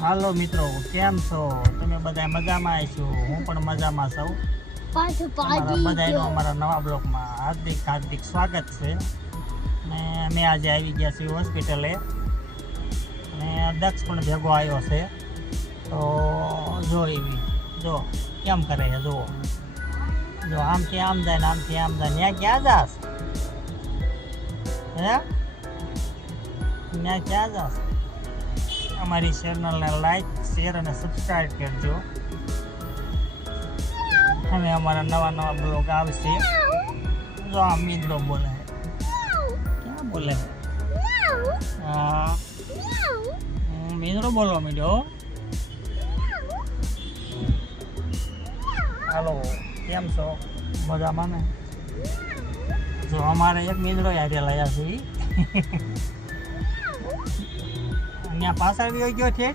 હાલો મિત્રો કેમ છો? તમે બધા મજામાં છો હું પણ મજામાં છું. બધાનું અમારા નવા બ્લોકમાં હાર્દિક હાર્દિક સ્વાગત છે. ને અમે આજે આવી ગયા છીએ હોસ્પિટલે. અને દક્ષ પણ ભેગો આવ્યો છે. તો જો એવી જો કેમ કરે છે? જુઓ. જો આમથી આમ જાય ને આમથી આમ જાય ત્યાં ક્યાં જાસ હે? ત્યાં ક્યાં જાસ અમારી ચેનલને લાઈક શેર અને સબસ્ક્રાઈબ કરજો હવે અમારા નવા નવા બ્લોગ આવશે જો આ મીંડો બોલે. ક્યાં બોલે? હા મીંડો બોલવા માંડ્યો હાલો, કેમ છો મજામાં ને જો અમારે એક મીંડો યારે લાયા છે. અહીંયા પાછળ આવી ગયો છે.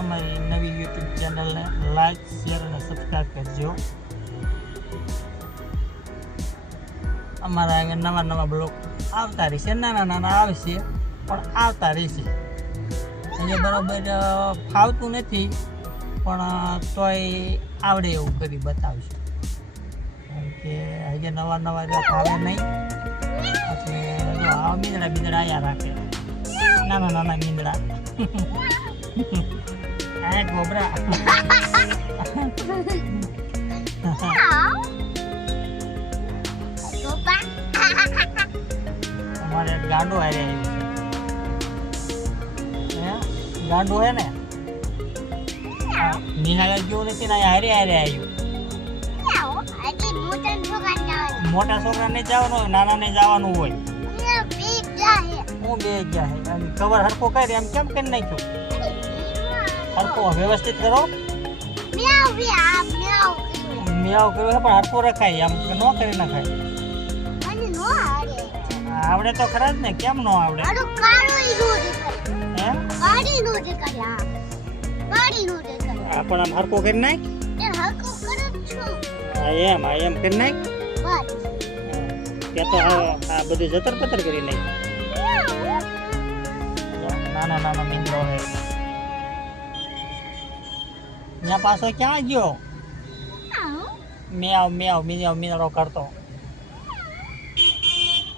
અમારી નવી યુટ્યુબ ચેનલને લાઈક શેર અને સબસ્ક્રાઈબ કરજો. અમારા અહીંયા નવા નવા બ્લોગ આવતા રહેશે. નાના નાના આવશે, પણ આવતા રહેશે. અહીંયા બરાબર ફાવતું નથી, પણ તોય આવડે એવું કરી બતાવશું. કારણ કે હજી નવા નવા જો ફાવે નહીં. એટલે જો મીંદડા બીંદડા આયા રાખે નાના નાના મીંદડા આ ગોબરા અમારે ગાંડો હારે આવ્યું છે ગાંડો હે ને નિહાળે ગયું નથી ને હારે હારે આવ્યું મોટા છોકરાને જવાનું હોય નાનાને જવાનું હોય જાહે હું બે ગયા હે. આમ કવર હરખો કરી એમ કેમ કરી નાખ્યું? હરખો વ્યવસ્થિત કરો. મેવ કર્યો. પણ હરખો રખાય આમ ન કરી નખાય. મને નો આવડે. આવડે તો ખરા જ ને કેમ ન આવડે? મારું કાળું ઈ દેખાય હે? કાળી નો દેખાય કાળી નો દેખાય આ પણ આમ હરખો કરી નાખ. એ હરખું કરું જ આ એમ આ એમ કરી નાખ. બસ. ત્યાં તો આ બધું જતર પતર કરી નાખ. નાના નાના મીંદડો હે ત્યાં પાછો ક્યાં ગયો મેવ મેવ મીંદડો મીંદડો કરતો